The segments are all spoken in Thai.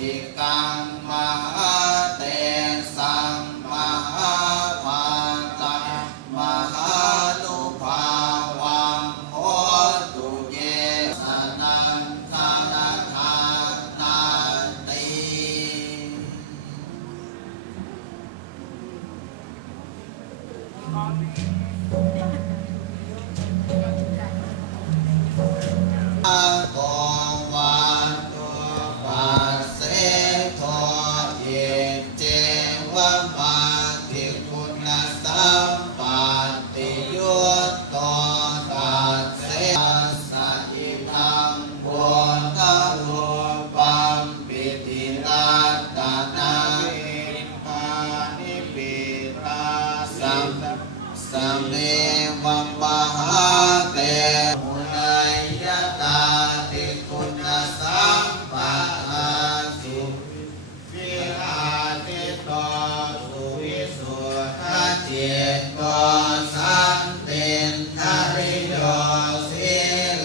ทิกังมหาเตสังมหาภาลังมหานุภาวังโหตุเยสนังคารทานาติโกวันตุปัสเสโทเยเจวะมาติคุณสัมปันติยุตโตตัสเสสัจิตังบุญทะรูปัมปิตินาตานาอิปานิปิตาสัมสัมเนวัมมหาเตมุนัยยตาติคุณสัมปัฏฐาสุวิราติโตสุวิสุทธาเจโตสันตินทริโยศี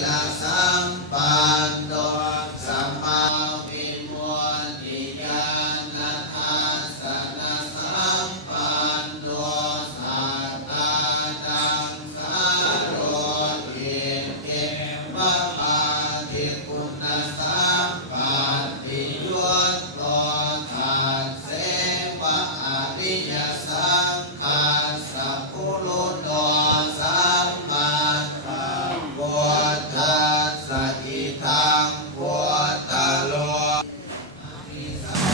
ลสัมปันโนสัมมาวิมุตติญาณทัสสะสัมปันโนสัตตานังสาโรติเตมะปาติคุณสัมปันติยุตโตทัสเสวะอริยสังฆาสัพพุรุโนสัมมาสัมพุทธัสสะอิทังพุทธโล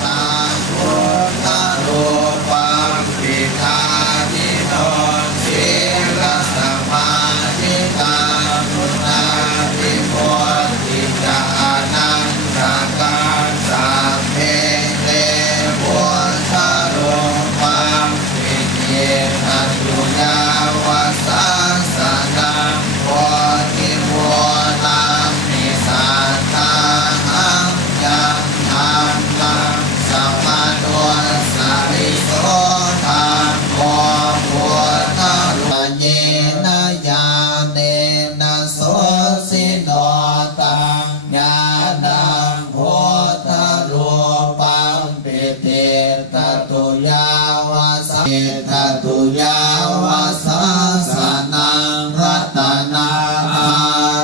ตาพุทธรูปังปิทานิโนศีลสมาธิตาพุทธาภิโมติจานังสกาสัพเพเตพุทธรูปังปิเยทัตตุยาวาสัสสะนังโพธิโมนังนิสัตตาหังยังธรรมังสัมมาโนสัพพิโสธัมโมพุทธรูปเยนะญาเนนะโสสิโนตังญาณังพุทธรูปังปิเตตตุยาวาสัพตตุยาวาสัสสะนังรัตนาอา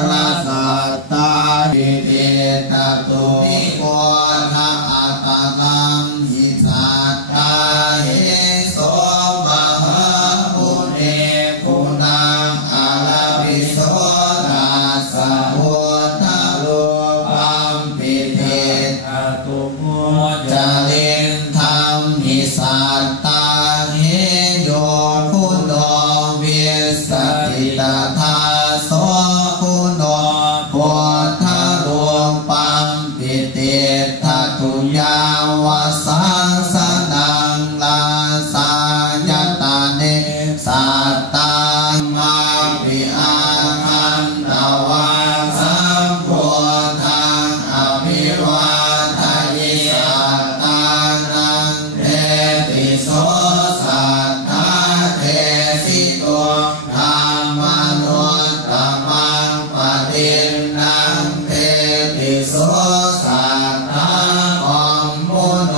ราสัตตาปิเตตตุนิโกทะอัตตังหิสัตตาเหโสมหาปุเรปุนังอาลาภิโสทัสสะพุทธรูปังปิเตตตุโมจารินธรรมหิสัตตาเหโยคุณโนเวสติตาทาโสคุณโนพุทธรูปังปิเตทัตตุยาวาสัสสะนังลาสายตาเนสัตตามาปิอาคันตวาสัมพุทธังอภิวาทายิสัตตานังเทติโสสัทธาเทสิโตธัมมานุตตมังปฏินังเทติโสสัทธาอมมุโน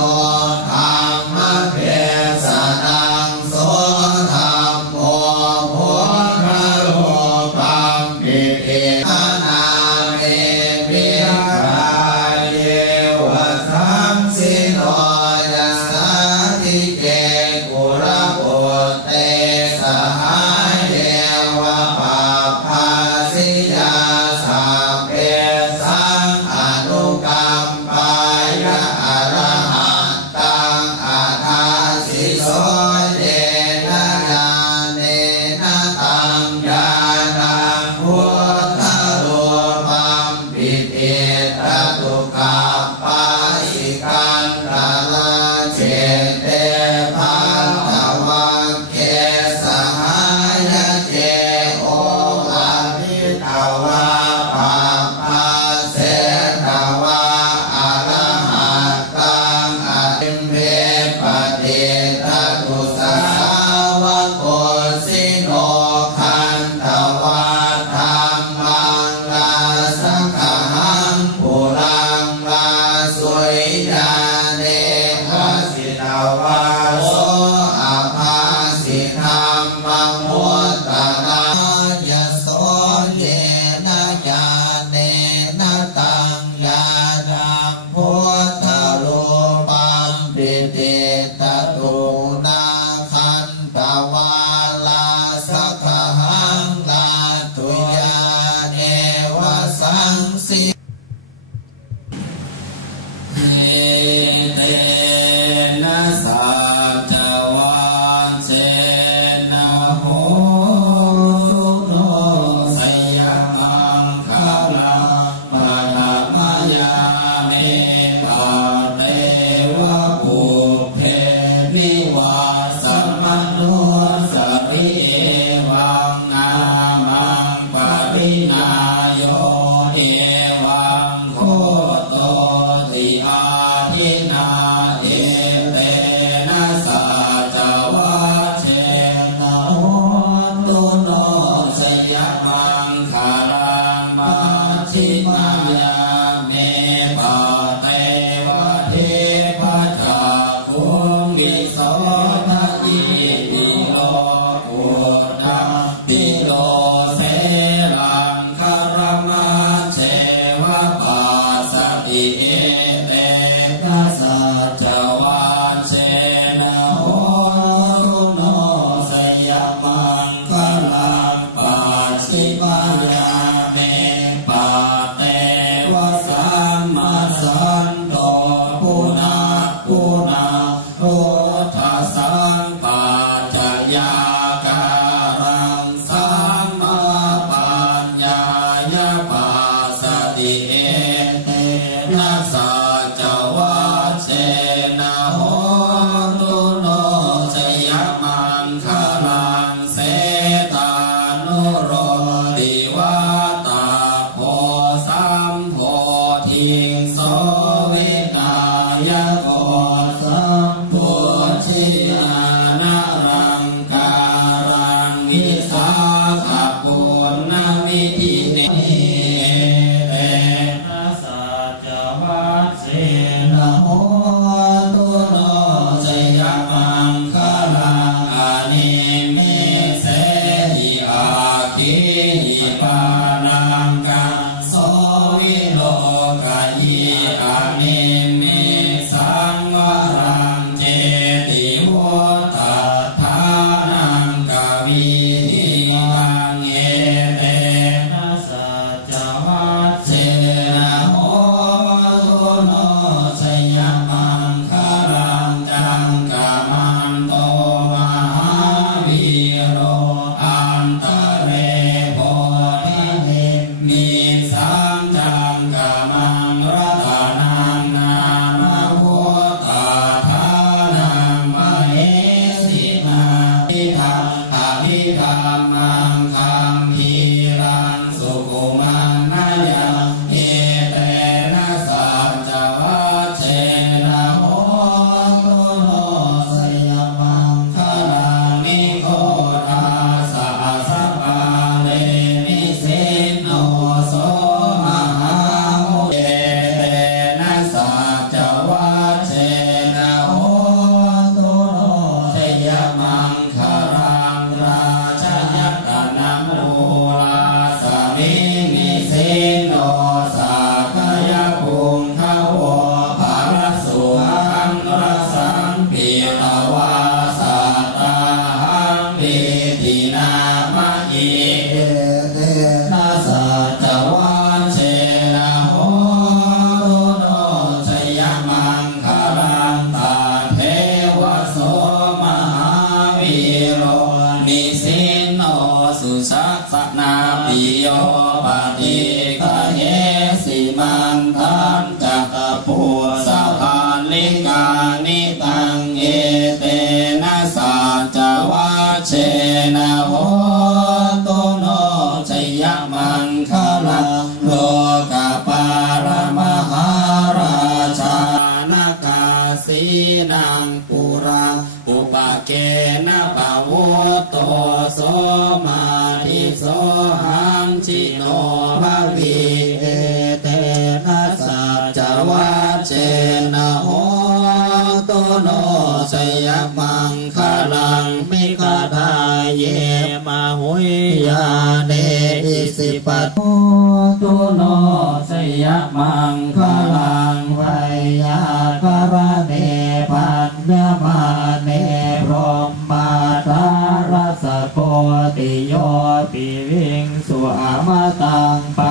วาโสอาภาสิธรรมังมุตตะนายโสเยนะญาเนนะตังญาณังพุทธรูปัมปิติตตุนาคันตวาลาสัทธังลาตุยาเนวสังสิเตนะสัจวันเสนะโหตุโนสยมังคลังปะละมายาเมปะเตวะปุเพนิวาสมนุสริเอวังนามังปะรินาโยเอวังโคโตติอาทินาเอเตนะสัจวัชเชนะโหตุโนสยมังคลังมัชฌิมายาเมปะเตวะเทพะจักขุงกิโสทะยิปิโลกุฏฏะปิโลเสรังคารมะเชวะปัสสติเอเตนะสัจวันเชนะโหตุโนสยมังคลังปัจฉิมายาเมปะเตวะสัมมาสันโตปุนาปุนาพุทธัสสังปัจจยาการังสัมมาปัญญายาปัสสติเอเตนะสัจวัชเชนะโหตุโนสยมังคลังเสตานุโรติวาตาโพสัมโพธิงโสวิตายโกสัมพุทธิอานารังการังวิสาขปุณณวิธิเนเตนะสัจวัชเชนะโหตุโนสยมังคลังอานิเมเสหิอาคิหิปานังกังโสวิโลกายิอานิเมสังวรังเจติวุตถานังกวิมังเอเตนะสัจวัชเชนะโหตุโนสยมังคลังจังกามันโตมหาวีโรอันตะเรโพธิเนมิสังจังกามังรัตนังนามพุทธาทานังมเหสินาภิธรรมอภิธรรมังคัมภีรังสุขุมังนายังเอเตนะสัจวัชเชนะโหตุโนสยมังคลังนิโคทัสสะสัพพะเลนิเสโนโสมหาโมเอเตนะสัจวัชเชนะโหตุโนสยมังคลังราชยัตนะมูลาสมินิเสโนสักยภูมิขโวภารสุหังรัสสังปิตวาสัตตาหังปิตินามะอิเอเตนะสัจวันเชนะโหตุโนสยมังคลังตาเทวโสมหาวีโรนิสินโนสุชัสสนาปิโยปฏิฆะเหสิมันทันจักปุสะพาลิกานิตังเอเตนะสัจวัชเชนะโหตุโนสยมังคลังโลกปารมหาราชานกาสีนังปุราอุปเกนะปะวุตโตโสมาทิโสหังชิโนภวิเอเตนะสัจวัชเชนะโหตุโนส ยมังคลังมิคาทายเยมาหุยยาเนอิสิปัตโตตุโนสยมังคลังไวยาคารเนปัญญมาเนพรหมาทารสโกติโยปิวิงสุอมตังปา